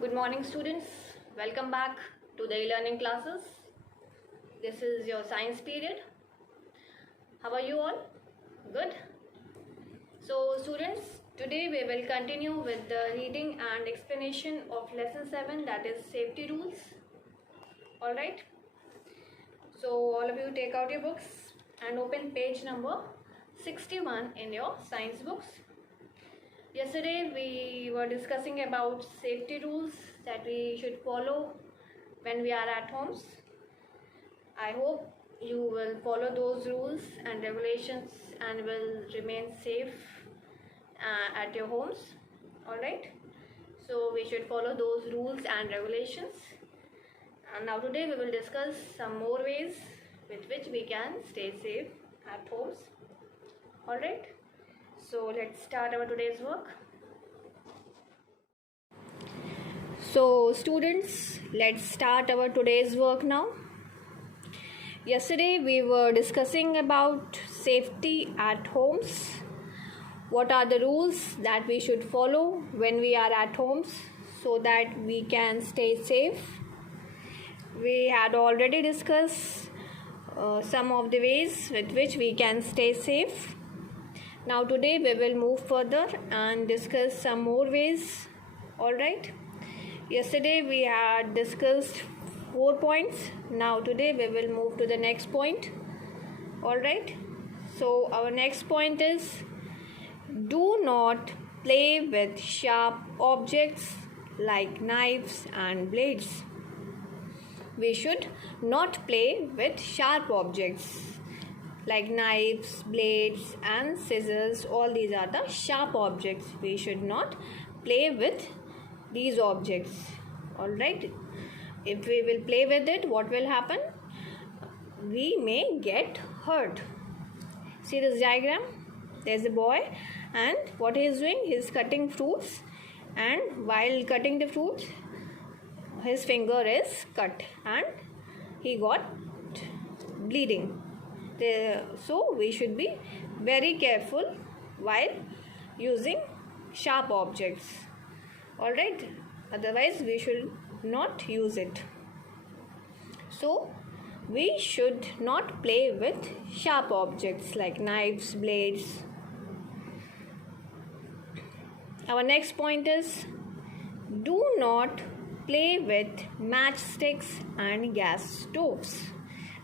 Good morning, students. Welcome back to the e-learning classes. This is your science period. How are you all? Good. So, students, today we will continue with the reading and explanation of lesson 7, that is safety rules. All right. So, all of you take out your books and open page number 61 in your science books. Yesterday we were discussing about safety rules that we should follow when we are at homes. I hope you will follow those rules and regulations and will remain safe at your homes. Alright, so we should follow those rules and regulations. And now today we will discuss some more ways with which we can stay safe at homes. Alright, so let's start our today's work. So students, let's start our today's work now. Yesterday we were discussing about safety at homes. What are the rules that we should follow when we are at homes so that we can stay safe? We had already discussed some of the ways with which we can stay safe. Now today we will move further and discuss some more ways. Alright. Yesterday we had discussed 4 points. Now today we will move to the next point. Alright. So our next point is, do not play with sharp objects like knives and blades. We should not play with sharp objects like knives, blades and scissors. All these are the sharp objects. We should not play with these objects. Alright, if we will play with it, what will happen? We may get hurt. See this diagram? There's a boy and what he is doing? He is cutting fruits, and while cutting the fruits, his finger is cut and he got bleeding. So we should be very careful while using sharp objects. Alright, otherwise we should not use it. So we should not play with sharp objects like knives, blades. Our next point is, do not play with matchsticks and gas stoves.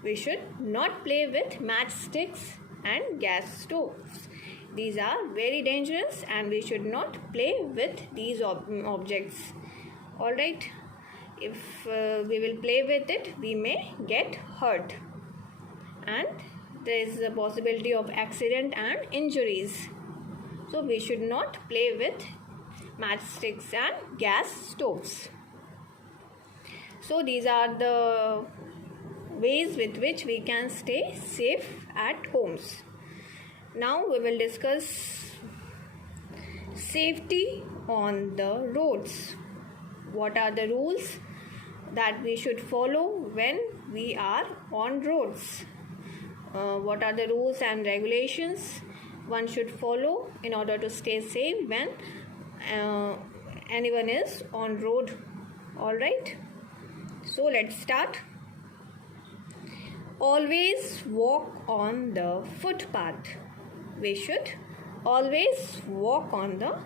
We should not play with matchsticks and gas stoves. These are very dangerous and we should not play with these objects. Alright, if we will play with it, we may get hurt and there is a possibility of accident and injuries. So we should not play with matchsticks and gas stoves. So these are the ways with which we can stay safe at homes. Now we will discuss safety on the roads. What are the rules that we should follow when we are on roads? What are the rules and regulations one should follow in order to stay safe when anyone is on road? Alright, so let's start. Always walk on the footpath. We should always walk on the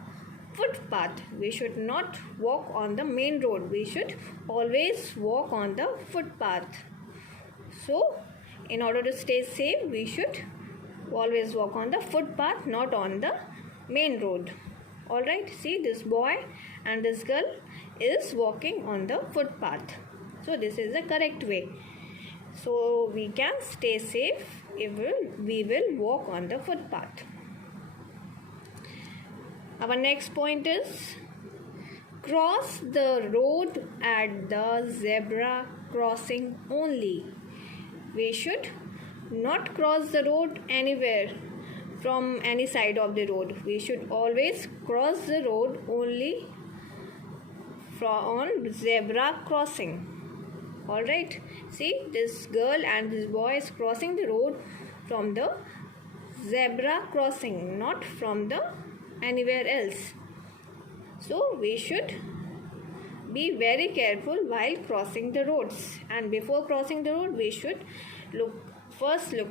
footpath. We should not walk on the main road. We should always walk on the footpath. So, in order to stay safe, we should always walk on the footpath, not on the main road. Alright, see, this boy and this girl is walking on the footpath. So, this is the correct way. So we can stay safe if we will walk on the footpath. Our next point is, cross the road at the zebra crossing only. We should not cross the road anywhere from any side of the road. We should always cross the road only on zebra crossing. Alright, see, this girl and this boy is crossing the road from the zebra crossing, not from the anywhere else. So we should be very careful while crossing the roads, and before crossing the road we should look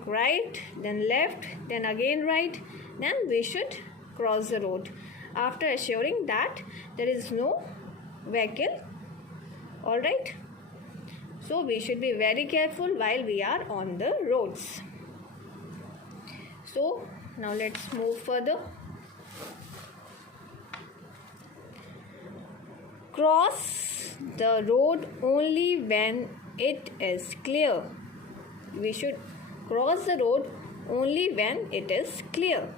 right, then left, then again right, then we should cross the road after assuring that there is no vehicle. All right, so we should be very careful while we are on the roads. So now let's move further. Cross the road only when it is clear. We should cross the road only when it is clear.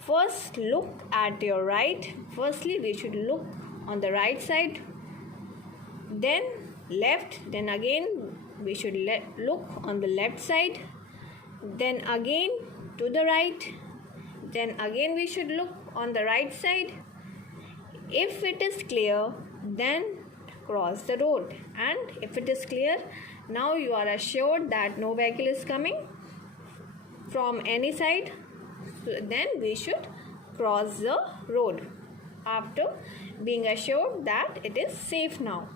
First, look at your right. Firstly, we should look on the right side, then left, then again we should look on the left side, then again to the right, then again we should look on the right side. If it is clear, then cross the road, and if it is clear, now you are assured that no vehicle is coming from any side, so then we should cross the road after being assured that it is safe now.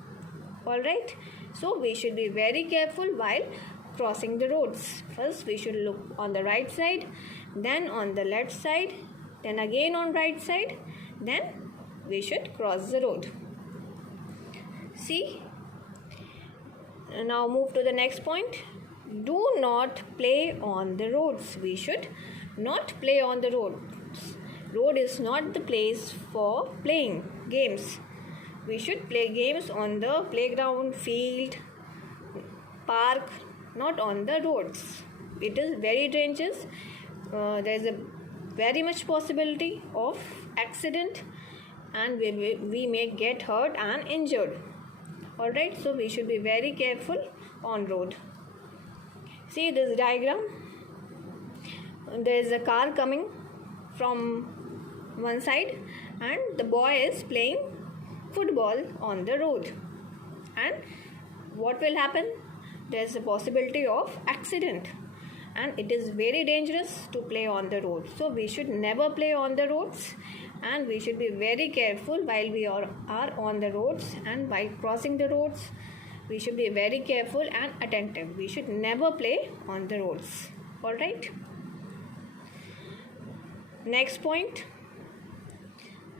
All right, so we should be very careful while crossing the roads. First we should look on the right side, then on the left side, then again on right side, then we should cross the road. See, now move to the next point. Do not play on the roads. We should not play on the roads. Road is not the place for playing games. We should play games on the playground, field, park, not on the roads. It is very dangerous. There is a very much possibility of accident, and we may get hurt and injured. All right, so we should be very careful on road. See this diagram. There is a car coming from one side, and the boy is playing football on the road, and what will happen? There is a possibility of accident, and it is very dangerous to play on the road. So we should never play on the roads, and we should be very careful while we are on the roads, and while crossing the roads we should be very careful and attentive. We should never play on the roads. All right, next point.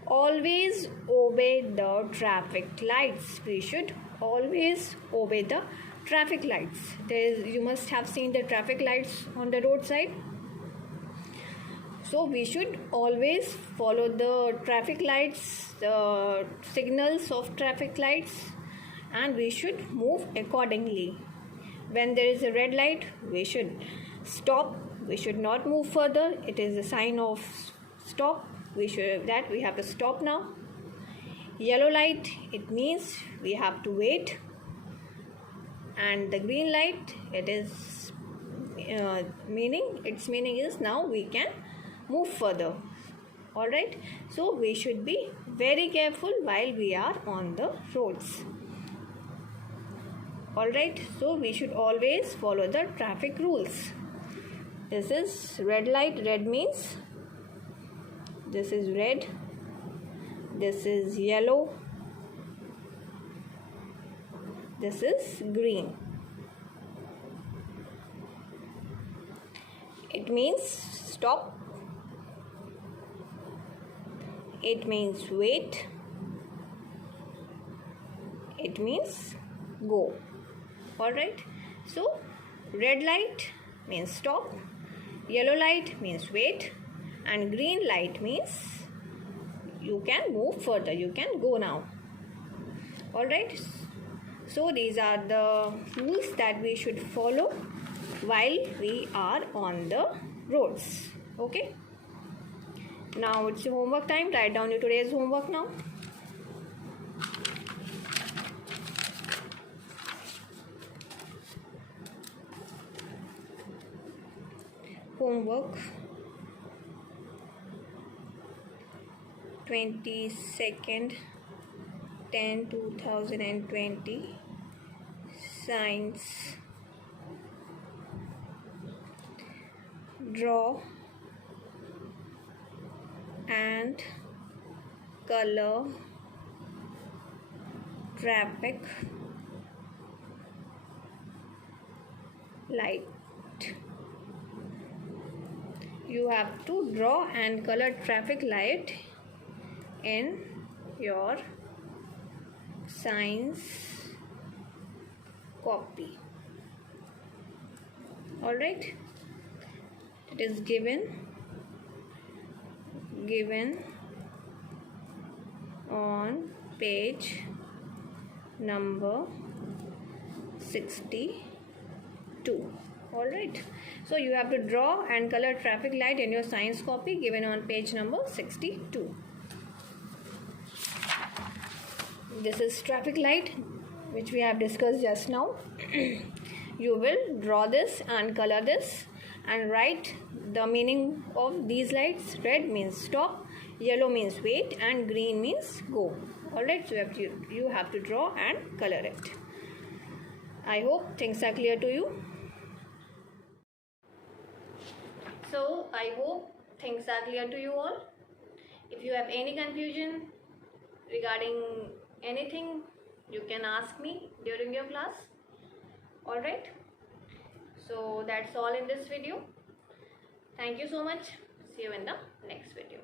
Always obey the traffic lights. We should always obey the traffic lights. You must have seen the traffic lights on the roadside. So we should always follow the traffic lights, the signals of traffic lights, and we should move accordingly. When there is a red light, we should stop. We should not move further. It is a sign of stop. We have to stop now. Yellow light, it means we have to wait, and the green light, its meaning is now we can move further. All right, so we should be very careful while we are on the roads. All right, so we should always follow the traffic rules. This is red light. Red means this is red, this is yellow, this is green. It means stop, it means wait, it means go. All right, so red light means stop, yellow light means wait, and green light means you can move further, you can go now. All right, so these are the rules that we should follow while we are on the roads. Okay, now it's homework time. Write down your today's homework now. Homework 22nd 10/2020 Science. Draw and color traffic light. You have to draw and color traffic light in your science copy. Alright, it is given on page number 62. Alright, so you have to draw and color traffic light in your science copy given on page number 62. This is traffic light which we have discussed just now. You will draw this and color this and write the meaning of these lights. Red means stop, yellow means wait, and green means go. Alright, so you have to draw and color it. I hope things are clear to you. So I hope things are clear to you all. If you have any confusion regarding anything, you can ask me during your class. Alright, so that's all in this video. Thank you so much. See you in the next video.